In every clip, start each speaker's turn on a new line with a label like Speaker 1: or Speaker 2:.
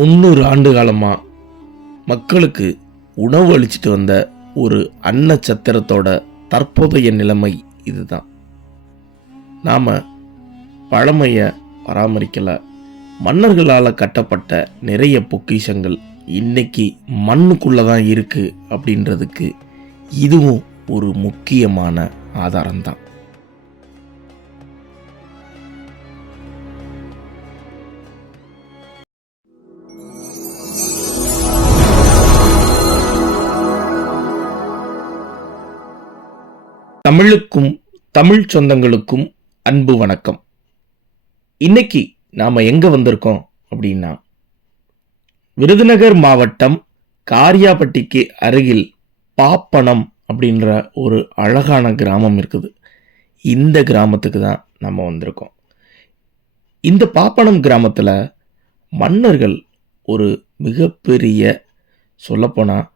Speaker 1: முந்நூறு ஆண்டு காலமாக மக்களுக்கு உணவு அளிச்சிட்டு வந்த ஒரு அன்ன சத்திரத்தோட தற்போதைய நிலைமை இதுதான். நாம் பழமையை பராமரிக்கலை. மன்னர்களால் கட்டப்பட்ட நிறைய பொக்கிஷங்கள் இன்னைக்கு மண்ணுக்குள்ளே தான் இருக்குது அப்படின்றதுக்கு இதுவும் ஒரு முக்கியமான ஆதாரம்தான். தமிழுக்கும் தமிழ் சொந்தங்களுக்கும் அன்பு வணக்கம். இன்னைக்கு நாம் எங்கே வந்திருக்கோம் அப்படின்னா விருதுநகர் மாவட்டம் காரியாபட்டிக்கு அருகில் பாப்பனம் அப்படின்ற ஒரு அழகான கிராமம் இருக்குது. இந்த கிராமத்துக்கு தான் நம்ம வந்திருக்கோம். இந்த பாப்பனம் கிராமத்தில் மன்னர்கள் ஒரு மிகப்பெரிய சொல்லப்போனால்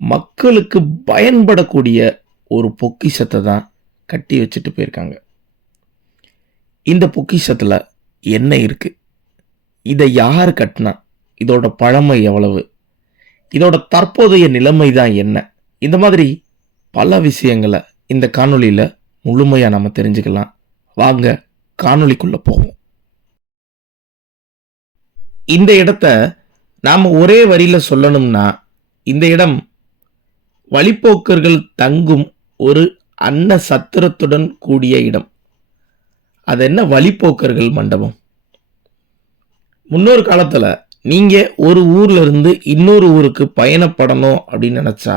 Speaker 1: மக்களுக்கு பயன்படக்கூடிய ஒரு பொக்கிஷத்தை தான் கட்டி வச்சுட்டு போயிருக்காங்க. இந்த பொக்கிஷத்தில் என்ன இருக்குது இதை யார் கட்டினா? இதோட பழமை எவ்வளவு? இதோட தற்போதைய நிலைமை தான் என்ன? இந்த மாதிரி பல விஷயங்களை இந்த காணொலியில் முழுமையாக நம்ம தெரிஞ்சுக்கலாம். வாங்க காணொலிக்குள்ளே போவோம். இந்த இடத்த நாம் ஒரே வரியில் சொல்லணும்னா இந்த இடம் வழிப்போக்கர்கள் தங்கும் ஒரு அன்ன சத்திரத்துடன் கூடிய இடம். அது என்ன வழிப்போக்கர்கள் மண்டபம்? முன்னொரு காலத்தில் நீங்கள் ஒரு ஊர்லேருந்து இன்னொரு ஊருக்கு பயணப்படணும் அப்படின்னு நினச்சா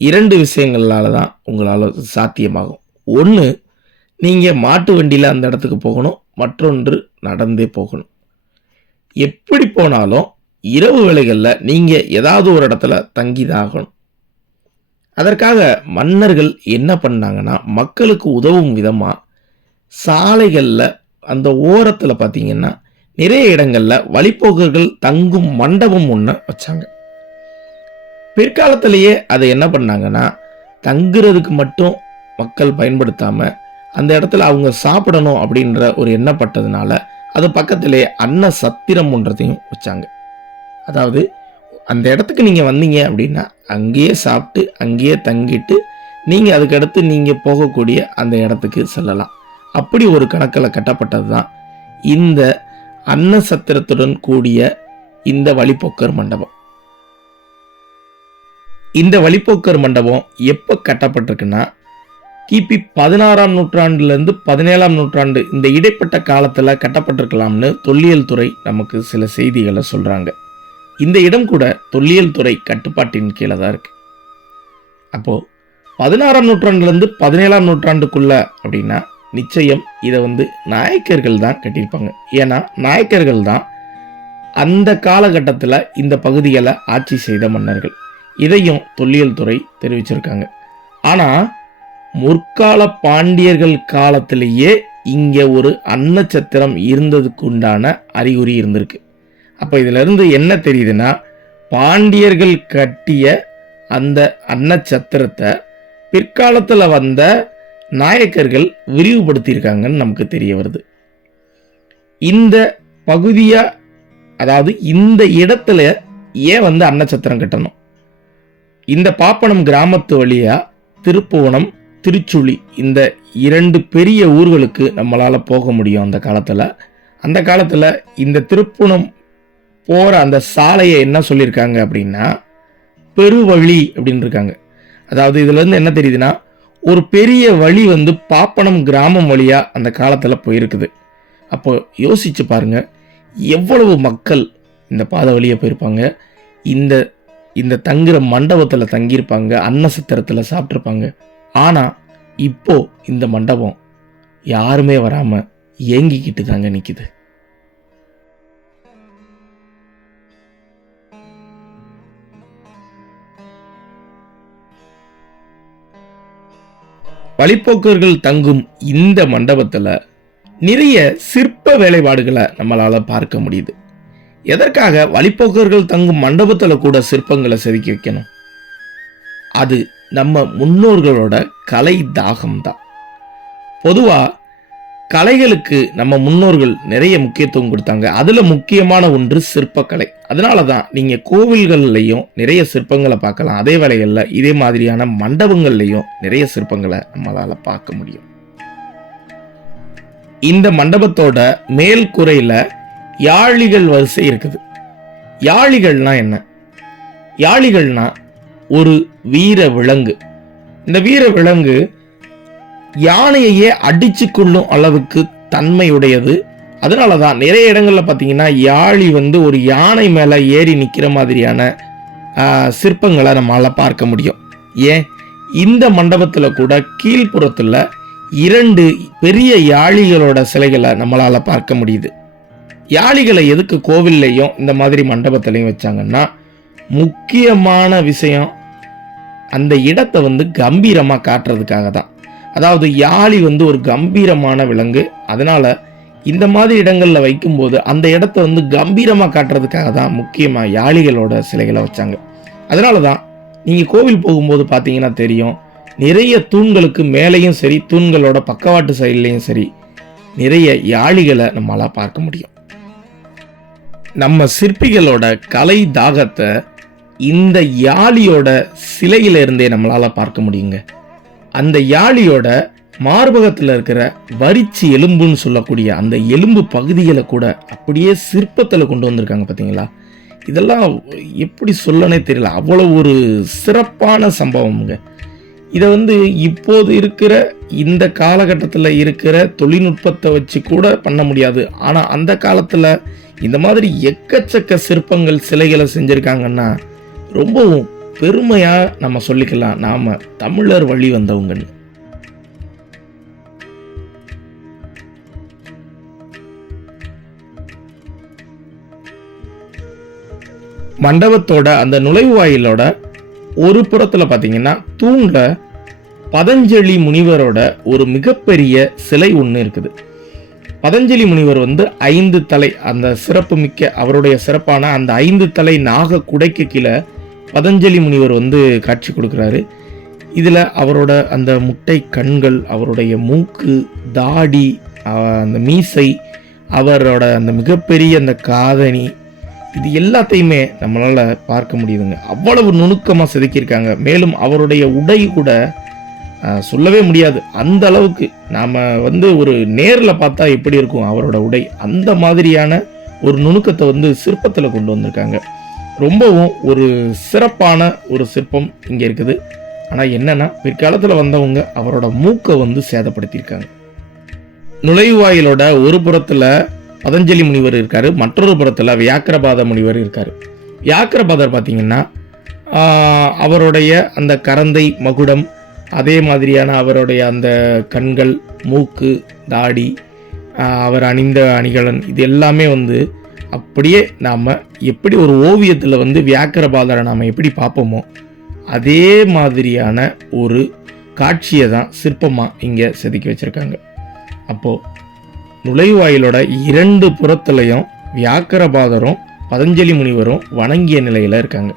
Speaker 1: இரண்டு விஷயங்களால தான் உங்களால் சாத்தியமாகும். ஒன்று நீங்கள் மாட்டு வண்டியில் அந்த இடத்துக்கு போகணும். மற்றொன்று நடந்தே போகணும். எப்படி போனாலும் இரவு வேலைகளில் நீங்கள் ஏதாவது ஒரு இடத்துல தங்கி தான் ஆகணும் அதற்காக மன்னர்கள் என்ன பண்ணாங்கன்னா மக்களுக்கு உதவும் விதமாக சாலைகளில் அந்த ஓரத்தில் பார்த்தீங்கன்னா நிறைய இடங்களில் வழிப்போக்கர்கள் தங்கும் மண்டபம் ஒன்று வச்சாங்க. பிற்காலத்திலேயே அதை என்ன பண்ணாங்கன்னா தங்குறதுக்கு மட்டும் மக்கள் பயன்படுத்தாமல் அந்த இடத்துல அவங்க சாப்பிடணும் அப்படின்ற ஒரு எண்ணப்பட்டதுனால அது பக்கத்திலே அன்ன சத்திரம் ஒன்றதையும் வச்சாங்க. அதாவது அந்த இடத்துக்கு நீங்கள் வந்தீங்க அப்படின்னா அங்கேயே சாப்பிட்டு அங்கேயே தங்கிட்டு நீங்கள் அதுக்கடுத்து நீங்கள் போகக்கூடிய அந்த இடத்துக்கு செல்லலாம். அப்படி ஒரு கணக்கில் கட்டப்பட்டது தான் இந்த அன்ன சத்திரத்துடன் கூடிய இந்த வழிப்போக்கர் மண்டபம். இந்த வழிப்போக்கர் மண்டபம் எப்போ கட்டப்பட்டிருக்குன்னா கிபி பதினாறாம் நூற்றாண்டுலேருந்து பதினேழாம் நூற்றாண்டு இந்த இடைப்பட்ட காலத்தில் கட்டப்பட்டிருக்கலாம்னு தொல்லியல் துறை நமக்கு சில செய்திகளை சொல்கிறாங்க இந்த இடம் கூட தொல்லியல் துறை கட்டுப்பாட்டின் கீழே தான் இருக்கு. அப்போ பதினாறாம் நூற்றாண்டுலேருந்து பதினேழாம் நூற்றாண்டுக்குள்ள அப்படின்னா நிச்சயம் இதை வந்து நாயக்கர்கள் தான் கட்டியிருப்பாங்க. ஏன்னா நாயக்கர்கள் தான் அந்த காலகட்டத்தில் இந்த பகுதிகளை ஆட்சி செய்த மன்னர்கள். இதையும் தொல்லியல் துறை தெரிவிச்சிருக்காங்க. ஆனால் முற்கால பாண்டியர்கள் காலத்திலேயே இங்கே ஒரு அன்னச்சத்திரம் இருந்ததுக்கு உண்டான அறிகுறி இருந்திருக்கு. அப்போ இதிலிருந்து என்ன தெரியுதுன்னா பாண்டியர்கள் கட்டிய அந்த அன்னச்சத்திரத்தை பிற்காலத்தில் வந்த நாயக்கர்கள் விரிவுபடுத்தியிருக்காங்கன்னு நமக்கு தெரிய வருது. இந்த பகுதியா அதாவது இந்த இடத்துல ஏன் வந்து அன்னச்சத்திரம் கட்டணும்? இந்த பாப்பனம் கிராமத்து வழியா திருப்புவனம் திருச்சுழி இந்த இரண்டு பெரிய ஊர்களுக்கு நம்மளால் போக முடியும் அந்த காலத்தில். அந்த காலத்தில் இந்த திருப்புணம் போகிற அந்த சாலையை என்ன சொல்லியிருக்காங்க அப்படின்னா பெருவழி அப்படின்னு இருக்காங்க அதாவது இதுலேருந்து என்ன தெரியுதுன்னா ஒரு பெரிய வழி வந்து பாப்பனம் கிராமம் வழியாக அந்த காலத்தில் போயிருக்குது. அப்போ யோசிச்சு பாருங்க எவ்வளவு மக்கள் இந்த பாதை வழியாக போயிருப்பாங்க? இந்த இந்த தங்குற மண்டபத்தில் தங்கியிருப்பாங்க அன்னசத்திரத்தில் சாப்பிட்ருப்பாங்க ஆனால் இப்போ இந்த மண்டபம் யாருமே வராமல் ஏங்கிக்கிட்டு தாங்க நிற்கிது வழிப்போக்கர்கள் தங்கும் இந்த மண்டபத்தில் நிறைய சிற்ப வேலைப்பாடுகளை நம்மளால் பார்க்க முடியுது. எதற்காக வழிப்போக்கர்கள் தங்கும் மண்டபத்தில் கூட சிற்பங்களை செதுக்கி வைக்கணும்? அது நம்ம முன்னோர்களோட கலை தாகம் தான் பொதுவாக கலைகளுக்கு நம்ம முன்னோர்கள் நிறைய முக்கியத்துவம் கொடுத்தாங்க. அதில் முக்கியமான ஒன்று சிற்பக்கலை. அதனால தான் நீங்கள் கோவில்கள்லையும் நிறைய சிற்பங்களை பார்க்கலாம். அதே வேளைகள்ல இதே மாதிரியான மண்டபங்கள்லையும் நிறைய சிற்பங்களை நம்மளால பார்க்க முடியும். இந்த மண்டபத்தோட மேல் குறையில் யாழிகள் வரிசை இருக்குது. யாழிகள்னா என்ன? யாழிகள்னா ஒரு வீர விலங்கு இந்த வீர விலங்கு யானையையே அடிச்சு கொள்ளும் அளவுக்கு தன்மையுடையது. அதனால தான் நிறைய இடங்களில் பார்த்தீங்கன்னா யாழி வந்து ஒரு யானை மேலே ஏறி நிற்கிற மாதிரியான சிற்பங்களை நம்மளால் பார்க்க முடியும். ஏன்? இந்த மண்டபத்தில் கூட கீழ்ப்புறத்தில் இரண்டு பெரிய யாழிகளோட சிலைகளை நம்மளால் பார்க்க முடியுது. யாழிகளை எதுக்கு கோவில்லையும் இந்த மாதிரி மண்டபத்திலையும் வச்சாங்கன்னா முக்கியமான விஷயம் அந்த இடத்தை வந்து கம்பீரமாக காட்டுறதுக்காக தான் அதாவது யாழி வந்து ஒரு கம்பீரமான விலங்கு. அதனால இந்த மாதிரி இடங்களில் வைக்கும்போது அந்த இடத்த வந்து கம்பீரமாக காட்டுறதுக்காக தான் முக்கியமாக யாழிகளோட சிலைகளை வச்சாங்க. அதனால தான் நீங்கள் கோவில் போகும்போது பார்த்தீங்கன்னா தெரியும் நிறைய தூண்களுக்கு மேலேயும் சரி தூண்களோட பக்கவாட்டு சைட்லேயும் சரி நிறைய யாழிகளை நம்மளால் பார்க்க முடியும். நம்ம சிற்பிகளோட கலை தாகத்தை இந்த யாழியோட சிலையிலிருந்தே நம்மளால் பார்க்க முடியுங்க. அந்த யாழியோட மார்பகத்தில் இருக்கிற வரிச்சி எலும்புன்னு சொல்லக்கூடிய அந்த எலும்பு பகுதிகளை கூட அப்படியே சிற்பத்தில் கொண்டு வந்திருக்காங்க பார்த்தீங்களா இதெல்லாம் எப்படி சொல்லனே தெரியல. அவ்வளோ ஒரு சிறப்பான சம்பவம்ங்க. இதை வந்து இப்போது இருக்கிற இந்த காலகட்டத்தில் இருக்கிற தொழில்நுட்பத்தை வச்சு கூட பண்ண முடியாது. ஆனால் அந்த காலத்தில் இந்த மாதிரி எக்கச்சக்க சிற்பங்கள் சிலைகளை செஞ்சுருக்காங்கன்னா ரொம்பவும் பெருமையாக நம்ம சொல்லிக்கலாம். நாம் தமிழர் வழி வந்தவங்கன்னு. மண்டபத்தோட அந்த நுழைவாயிலோட ஒரு புறத்தில் பார்த்தீங்கன்னா தூண்ல பதஞ்சலி முனிவரோட ஒரு மிகப்பெரிய சிலை ஒன்று இருக்குது. பதஞ்சலி முனிவர் வந்து ஐந்து தலை அந்த சிறப்பு மிக்க அவருடைய சிறப்பான அந்த ஐந்து தலை நாக குடைக்கு கீழே பதஞ்சலி முனிவர் வந்து காட்சி கொடுக்குறாரு. இதில் அவரோட அந்த முட்டை கண்கள் அவருடைய மூக்கு தாடி அந்த மீசை அவரோட அந்த மிகப்பெரிய அந்த காதணி இது எல்லாத்தையுமே நம்மளால் பார்க்க முடியுதுங்க. அவ்வளவு நுணுக்கமாக செதுக்கியிருக்காங்க. மேலும் அவருடைய உடை கூட சொல்லவே முடியாது. அந்த அளவுக்கு நாம் வந்து ஒரு நேரில் பார்த்தா எப்படி இருக்கும் அவரோட உடை? அந்த மாதிரியான ஒரு நுணுக்கத்தை வந்து சிற்பத்தில் கொண்டு வந்திருக்காங்க. ரொம்பவும் ஒரு சிறப்பான ஒரு சிற்பம் இங்கே இருக்குது. ஆனால் என்னென்னா பிற்காலத்தில் வந்தவங்க அவரோட மூக்கை வந்து சேதப்படுத்தியிருக்காங்க. நுழைவாயிலோட ஒரு புறத்தில் பதஞ்சலி முனிவர் இருக்கார் மற்றொரு புறத்தில் வியாக்கிரபாத முனிவர் இருக்கார். வியாக்கிரபாதர் பார்த்தீங்கன்னா அவருடைய அந்த கரந்தை மகுடம் அதே மாதிரியான அவருடைய அந்த கண்கள் மூக்கு தாடி அவர் அணிந்த அணிகலன் இது எல்லாமே வந்து அப்படியே நாம் எப்படி ஒரு ஓவியத்தில் வந்து வியாக்கிரபாதரை நாம் எப்படி பார்ப்போமோ அதே மாதிரியான ஒரு காட்சியை தான் சிற்பமாக இங்கே செதுக்கி வச்சுருக்காங்க. அப்போது நுழைவாயிலோட இரண்டு புறத்துலையும் வியாக்கிரபாதரும் பதஞ்சலி முனிவரும் வணங்கிய நிலையில் இருக்காங்க.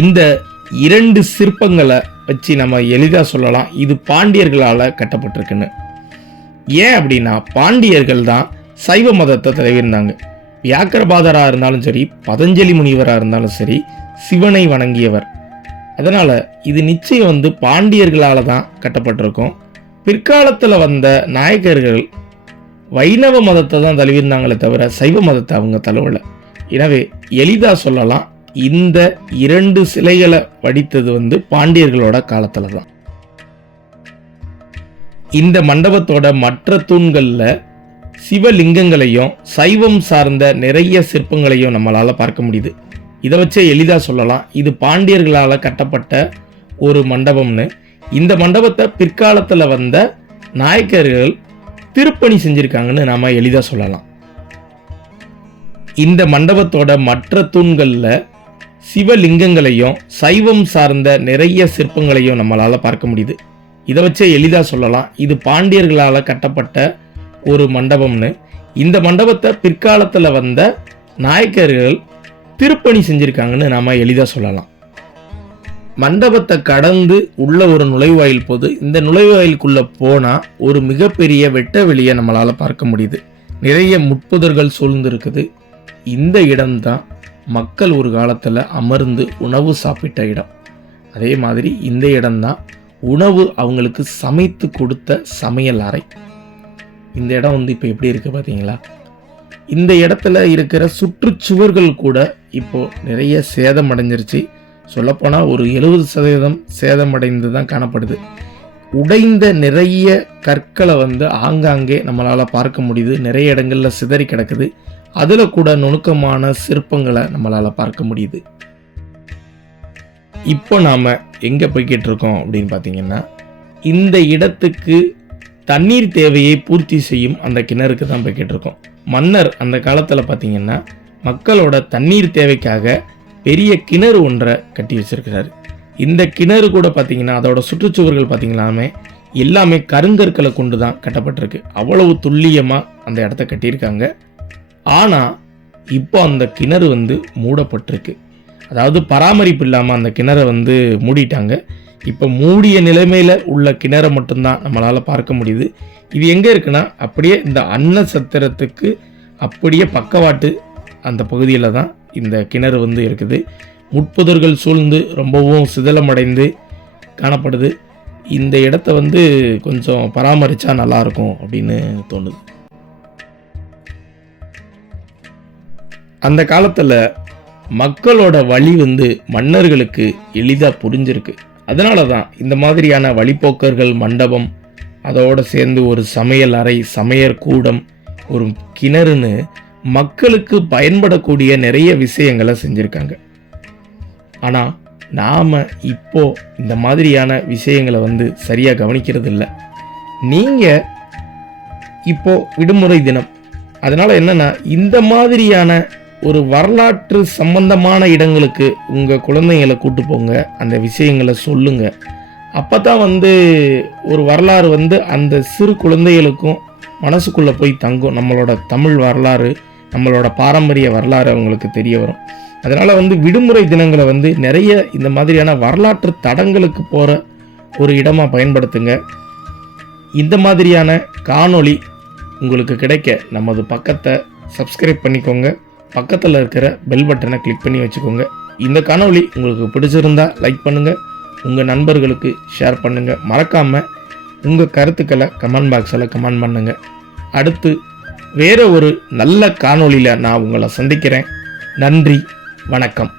Speaker 1: இந்த இரண்டு சிற்பங்களை வச்சு நம்ம எளிதாக சொல்லலாம் இது பாண்டியர்களால் கட்டப்பட்டிருக்குன்னு. ஏன் அப்படின்னா பாண்டியர்கள் தான் சைவ மதத்தை தலைவிருந்தாங்க வியாக்கரபாதராக இருந்தாலும் சரி பதஞ்சலி முனிவராக இருந்தாலும் சரி சிவனை வணங்கியவர். அதனால் இது நிச்சயம் வந்து பாண்டியர்களால் தான் கட்டப்பட்டிருக்கும். பிற்காலத்தில் வந்த நாயக்கர்கள் வைணவ மதத்தை தான் தழுவிருந்தாங்களே தவிர சைவ மதத்தை அவங்க தழுவலை. எனவே எளிதாக சொல்லலாம் இந்த இரண்டு சிலைகளை வடித்தது வந்து பாண்டியர்களோட காலத்தில் தான். இந்த மண்டபத்தோட மற்ற தூண்களில் சிவலிங்கங்களையும் சைவம் சார்ந்த நிறைய சிற்பங்களையும் நம்மளால் பார்க்க முடியுது. இதை வச்சே எளிதாக சொல்லலாம். இது பாண்டியர்களால் கட்டப்பட்ட ஒரு மண்டபம்னு. இந்த மண்டபத்தை பிற்காலத்தில் வந்த நாயக்கர்கள் திருப்பணி செஞ்சுருக்காங்கன்னு நாம் எளிதாக சொல்லலாம். இந்த மண்டபத்தோட மற்ற தூண்களில் சிவலிங்கங்களையும் சைவம் சார்ந்த நிறைய சிற்பங்களையும் நம்மளால் பார்க்க முடியுது. இதை வச்சே எளிதாக சொல்லலாம். இது பாண்டியர்களால் கட்டப்பட்ட ஒரு மண்டபம்னு. இந்த மண்டபத்தை பிற்காலத்தில் வந்த நாயக்கர்கள் திருப்பணி செஞ்சுருக்காங்கன்னு நாம் எளிதாக சொல்லலாம். மண்டபத்தை கடந்து உள்ள ஒரு நுழைவாயில் போது இந்த நுழைவாயிலுக்குள்ளே போனால் ஒரு மிகப்பெரிய வெட்ட வெளியை நம்மளால் பார்க்க முடியுது. நிறைய முட்புதர்கள் சூழ்ந்திருக்குது. இந்த இடம்தான் மக்கள் ஒரு காலத்தில் அமர்ந்து உணவு சாப்பிட்ட இடம். அதே மாதிரி இந்த இடம்தான் உணவு அவங்களுக்கு சமைத்து கொடுத்த சமையல் அறை. இந்த இடம் வந்து இப்போ எப்படி இருக்குது பார்த்தீங்களா இந்த இடத்துல இருக்கிற சுற்றுச்சுவர்கள் கூட இப்போது நிறைய சேதம் அடைஞ்சிருச்சு. சொல்லப்போனால் ஒரு எழுபது சதவீதம் சேதமடைந்து தான் காணப்படுது. உடைந்த நிறைய கற்களை வந்து ஆங்காங்கே நம்மளால் பார்க்க முடியுது. நிறைய இடங்களில் சிதறி கிடக்குது. அதில் கூட நுணுக்கமான சிற்பங்களை நம்மளால் பார்க்க முடியுது. இப்போ நாம் எங்கே போய்கிட்டு இருக்கோம் அப்படின்னு பார்த்தீங்கன்னா இந்த இடத்துக்கு தண்ணீர் தேவையை பூர்த்தி செய்யும் அந்த கிணறுக்கு தான் போய் கேட்டிருக்கோம். மன்னர் அந்த காலத்தில் பார்த்தீங்கன்னா மக்களோட தண்ணீர் தேவைக்காக பெரிய கிணறு ஒன்றை கட்டி வச்சிருக்கிறாரு. இந்த கிணறு கூட பார்த்தீங்கன்னா அதோட சுற்றுச்சுவர்கள் பார்த்தீங்களாமே எல்லாமே கருங்கற்களை கொண்டு தான் கட்டப்பட்டிருக்கு. அவ்வளவு துல்லியமாக அந்த இடத்த கட்டியிருக்காங்க. ஆனால் இப்போ அந்த கிணறு வந்து மூடப்பட்டிருக்கு. அதாவது பராமரிப்பு இல்லாமல் அந்த கிணறை வந்து மூடிட்டாங்க. இப்போ மூடிய நிலைமையில் உள்ள கிணறை மட்டும்தான் நம்மளால் பார்க்க முடியுது. இது எங்கே இருக்குன்னா அப்படியே இந்த அன்ன சத்திரத்துக்கு அப்படியே பக்கவாட்டு அந்த பகுதியில் தான் இந்த கிணறு வந்து இருக்குது. முட்புதர்கள் சூழ்ந்து ரொம்பவும் சிதலமடைந்து காணப்படுது. இந்த இடத்த வந்து கொஞ்சம் பராமரித்தா நல்லாயிருக்கும் அப்படின்னு தோணுது. அந்த காலத்தில் மக்களோட வழி வந்து மன்னர்களுக்கு எளிதாக புரிஞ்சிருக்கு. அதனால தான் இந்த மாதிரியான வழிப்போக்கர்கள் மண்டபம் அதோடு சேர்ந்து ஒரு சமையல் அறை சமையற் கூடம் ஒரு கிணறுன்னு மக்களுக்கு பயன்படக்கூடிய நிறைய விஷயங்களை செஞ்சுருக்காங்க. ஆனால் நாம் இப்போ இந்த மாதிரியான விஷயங்களை வந்து சரியாக கவனிக்கிறது இல்லை நீங்கள் இப்போ விடுமுறை தினம். அதனால் என்னென்னா இந்த மாதிரியான ஒரு வரலாற்று சம்பந்தமான இடங்களுக்கு உங்கள் குழந்தைங்களை கூட்டு போங்க. அந்த விஷயங்களை சொல்லுங்க. அப்போ தான் வந்து ஒரு வரலாறு வந்து அந்த சிறு குழந்தைகளுக்கும் மனசுக்குள்ளே போய் தங்கும். நம்மளோட தமிழ் வரலாறு நம்மளோட பாரம்பரிய வரலாறு அவங்களுக்கு தெரிய வரும். அதனால் வந்து விடுமுறை தினங்களை வந்து நிறைய இந்த மாதிரியான வரலாற்று தடங்களுக்கு போகிற ஒரு இடமாக பயன்படுத்துங்க. இந்த மாதிரியான காணொளி உங்களுக்கு கிடைக்க நமது பக்கத்தை சப்ஸ்கிரைப் பண்ணிக்கோங்க. பக்கத்தில் இருக்கிற பெல் பட்டனை கிளிக் பண்ணி வச்சுக்கோங்க. இந்த காணொளி உங்களுக்கு பிடிச்சிருந்தா லைக் பண்ணுங்கள் உங்கள் நண்பர்களுக்கு ஷேர் பண்ணுங்கள் மறக்காமல் உங்கள் கருத்துக்களை கமெண்ட் பாக்ஸில் கமெண்ட் பண்ணுங்கள் அடுத்து வேறு ஒரு நல்ல காணொளியில் நான் உங்களை சந்திக்கிறேன். நன்றி வணக்கம்.